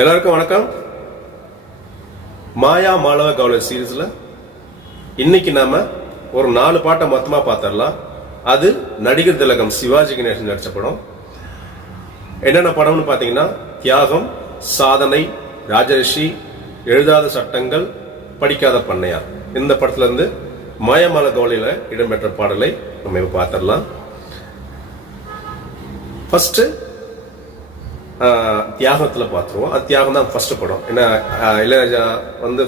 எல்லாருக்கும் வணக்கம். மாயா மாளவ கவுளர் சீரீஸ்ல இன்னைக்கு நாம ஒரு 4 பாட்டை மொத்தமா பார்த்துடலாம். அது நடிகர் திலகம் சிவாஜி கணேசன் நடிச்ச படம். என்னென்ன படம்னு பாத்தீங்கன்னா தியாகம், சாதனை, ராஜரிஷி, எழுதாத சட்டங்கள், படிக்காத பண்ணையார். இந்த படத்துல இருந்து மாயா மாளவ கவுளில இடம்பெற்ற பாடலை நம்ம இப்ப பார்த்துடலாம். ஃபர்ஸ்ட் தியாகத்துல பார்த்துருவோம். அது தியாகம் தான் ஃபர்ஸ்ட் படம். ஏன்னா இளையராஜா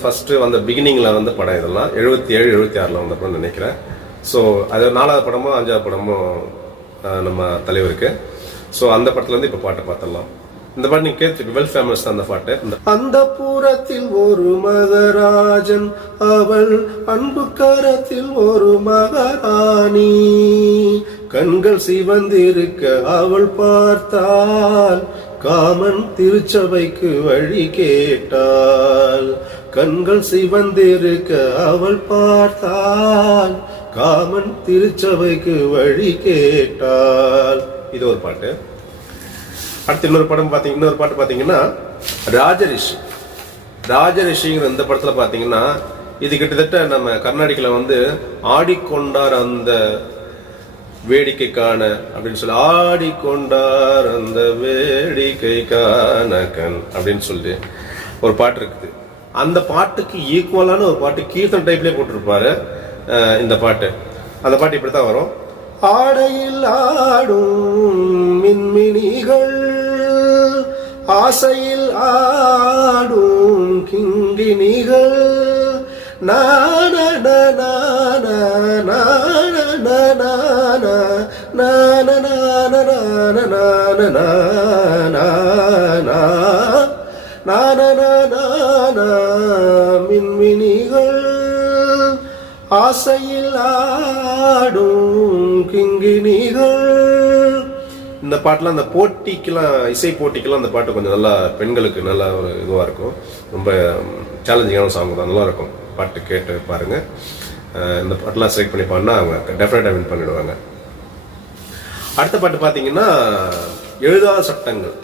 ஃபர்ஸ்ட் பிகினிங்ல படம் இதெல்லாம் 77, 76 வந்த படம் நினைக்கிறேன். ஸோ அது 4வது படமும் 5வது படமும் நம்ம தலைவருக்கு. ஸோ அந்த படத்துல இருந்து இப்ப பாட்டை பார்த்துடலாம். இந்த பாட்டு நீங்க கேட்டு வெல் ஃபேமஸ் தான் அந்த பாட்டு. அந்த புறத்தில் ஒரு மகராஜன், அவள் அன்பு கரத்தில் ஒரு மகாராணி, கண்கள் சிவந்திருக்க அவள் பார்த்தாள், காமன் திருச்சபைக்கு வழி கேட்டாள். கண்கள் சிவந்திருக்க அவள் பார்த்தாள், காமன் திருச்சபைக்கு வழி கேட்டாள். இது ஒரு பாட்டு. அடுத்து இன்னொரு பாட்டு பாத்தீங்கன்னா ராஜரிஷி. ராஜரிஷிங்கிற இந்த படத்துல பாத்தீங்கன்னா இது கிட்டத்தட்ட நம்ம கர்நாடிக்கில ஆடிக்கொண்டார் அந்த வேடிக்கைக்கான அப்படின்னு சொல்லி, ஆடிக்கொண்டார் அந்த வேடிக்கைக்கான கண் அப்படின்னு சொல்லிட்டு ஒரு பாட்டு இருக்குது. அந்த பாட்டுக்கு ஈக்குவலான ஒரு பாட்டு கீர்த்தன் டைப்லயே போட்டிருப்பாரு இந்த பாட்டு. அந்த பாட்டு இப்படித்தான் வரும். ஆடையில் ஆடும் மின்மினிகள், ஆசையில் ஆடும் கிங்கினிகள், நான மின்மினிகள், ஆசையில் ஆடும் கிங்கினிகள். இந்த பாட்டுலாம் அந்த போட்டிக்கெல்லாம், இசை போட்டிக்கெல்லாம் அந்த பாட்டு கொஞ்சம் நல்லா பெண்களுக்கு நல்லா ஒரு இதுவா இருக்கும். ரொம்ப சேலஞ்சிங்கான சாங் தான், நல்லா இருக்கும். பாட்டு கேட்டு பாருங்க. இந்த பாட்டுலாம் செலக்ட் பண்ணி பாடினா அவங்க டெஃபினட்டா வின் பண்ணிடுவாங்க. அடுத்த பாட்டு பாத்தீங்கன்னா எழுதாத சட்டங்கள்.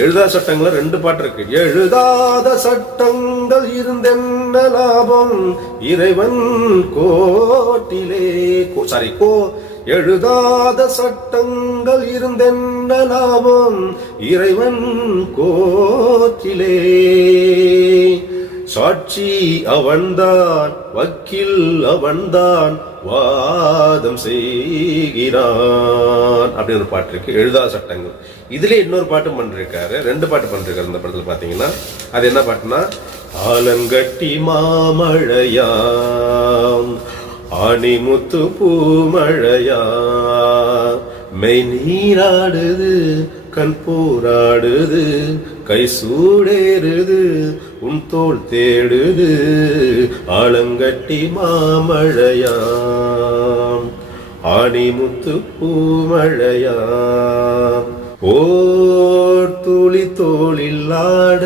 எழுதாத சட்டங்கள் 2 பாட்டு இருக்கு. எழுதாத சட்டங்கள் இருந்தென்ன லாபம், இறைவன் கோட்டிலே எழுதாத சட்டங்கள் இருந்தென்ன லாபம், இறைவன் கோட்டிலே, சாட்சி அவன்தான், வக்கீல் அவன்தான், வாதம் செய்கிறான் அப்படின்னு ஒரு பாட்டு இருக்கு. எழுதாத சட்டங்கள். இதுல இன்னொரு பாட்டு பண்ணிருக்காரு, 2 பாட்டு பண்ணிருக்காரு இந்த படத்துல பாத்தீங்கன்னா. அது என்ன பாட்டுன்னா, ஆலங்கட்டி மாமழையாம், ஆணிமுத்து பூமழையா, மெய் நீராடுது, கண் போராடுது, கை சூடேறுது, உன் தோள் தேடுது, ஆலங்கட்டி மாமழையாம், ஆணிமுத்து பூமழையாம், ஓர் துளி தோளில் ஆட,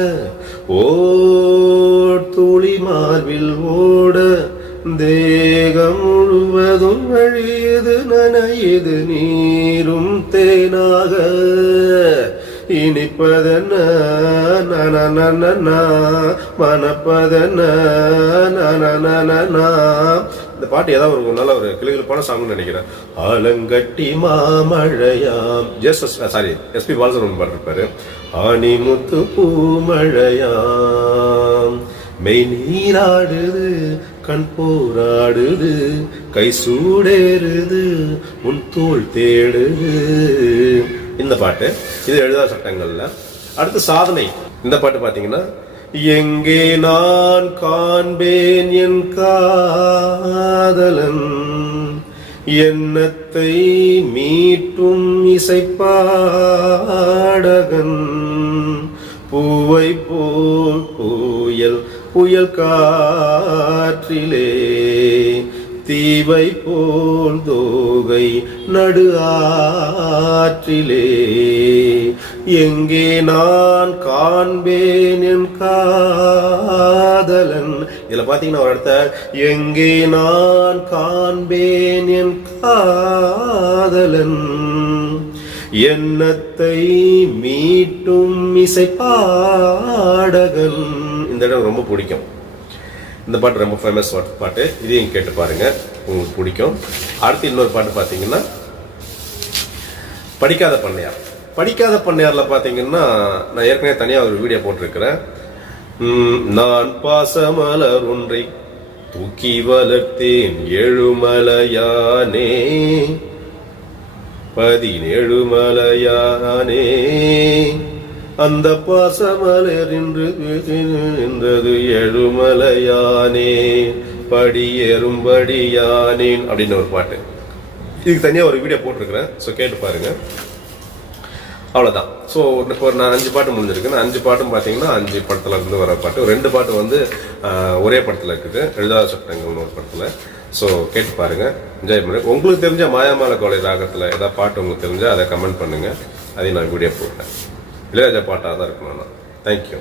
ஓர் துளி மார்பில் ஓட, தேகம் முழுவதும் வழியது நனையது நீரும் தேனாக, இனிப்பதன மனப்பதன. இந்த பாட்டு ஏதாவது ஒரு நல்ல ஒரு கிளிகிழப்பான சாங்னு நினைக்கிறேன். ஆலங்கட்டி மாமழையாம், எஸ்பி பாலசுப்ரமணியன் பாட்டு இருப்பாரு. ஆணிமுத்து பூமழையாம், மெய் நீராடுது, கண் போராடுது, கை சூடேறுது, உன் தோள் தேடுது. இந்த பாட்டு இது எழுதாத சட்டங்கள்ல. அடுத்து சாதனை. இந்த பாட்டு பாத்தீங்கன்னா, எங்கே நான் காண்பேன் என் காதலன், எண்ணத்தை மீட்டும் இசைப்பாடகன், பூவை போல் புயல் காற்றிலே, தீவை போல் தோகை நடு ஆற்றிலே, எங்கே நான் காண்பேன் என் காதலன். இதுல பாத்தீங்கன்னா ஒரு இடத்த, எங்கே நான் காண்பேன் என் காதலன், எண்ணத்தை மீட்டும் இசை பாடகன். இந்த இடம் ரொம்ப பிடிக்கும். இந்த பாட்டு ரொம்ப ஃபேமஸ் பாட்டு. இதையும் கேட்டு பாருங்க, உங்களுக்கு பிடிக்கும். அடுத்து இன்னொரு பாட்டு பார்த்தீங்கன்னா படிக்காத பண்ணையார். படிக்காத பண்ணையார்ல பார்த்தீங்கன்னா நான் ஏற்கனவே தனியாக ஒரு வீடியோ போட்டிருக்கிறேன். நான் பாசமலர் ஒன்றை தூக்கி வளர்த்தேன் ஏழுமலையானே, 17 மலையானே, அந்த பாசமலர் என்று நின்றது ஏழுமலையானே, படியேறும்படியானேன் அப்படின்னு ஒரு பாட்டு. இதுக்கு தனியாக ஒரு வீடியோ போட்டிருக்கிறேன். ஸோ கேட்டு பாருங்க. அவ்வளோதான். ஸோ இப்போ நான் 5 பாட்டு முடிஞ்சிருக்கு. 5 பாட்டும் பார்த்தீங்கன்னா 5 படத்தில் இருந்து வர பாட்டு. 2 பாட்டு வந்து ஒரே படத்தில் இருக்குது, எழுதாத சட்டங்கள்னு ஒரு படத்தில். ஸோ கேட்டு பாருங்க, என்ஜாய் பண்ணுங்க. உங்களுக்கு தெரிஞ்ச மாயாமால கோலை ராகத்தில் ஏதாவது பாட்டு உங்களுக்கு தெரிஞ்சால் அதை கமெண்ட் பண்ணுங்க, அதையும் நான் வீடியோ போட்டேன். இளையராஜா பாட்டாக தான் இருக்கணும். தேங்க்யூ.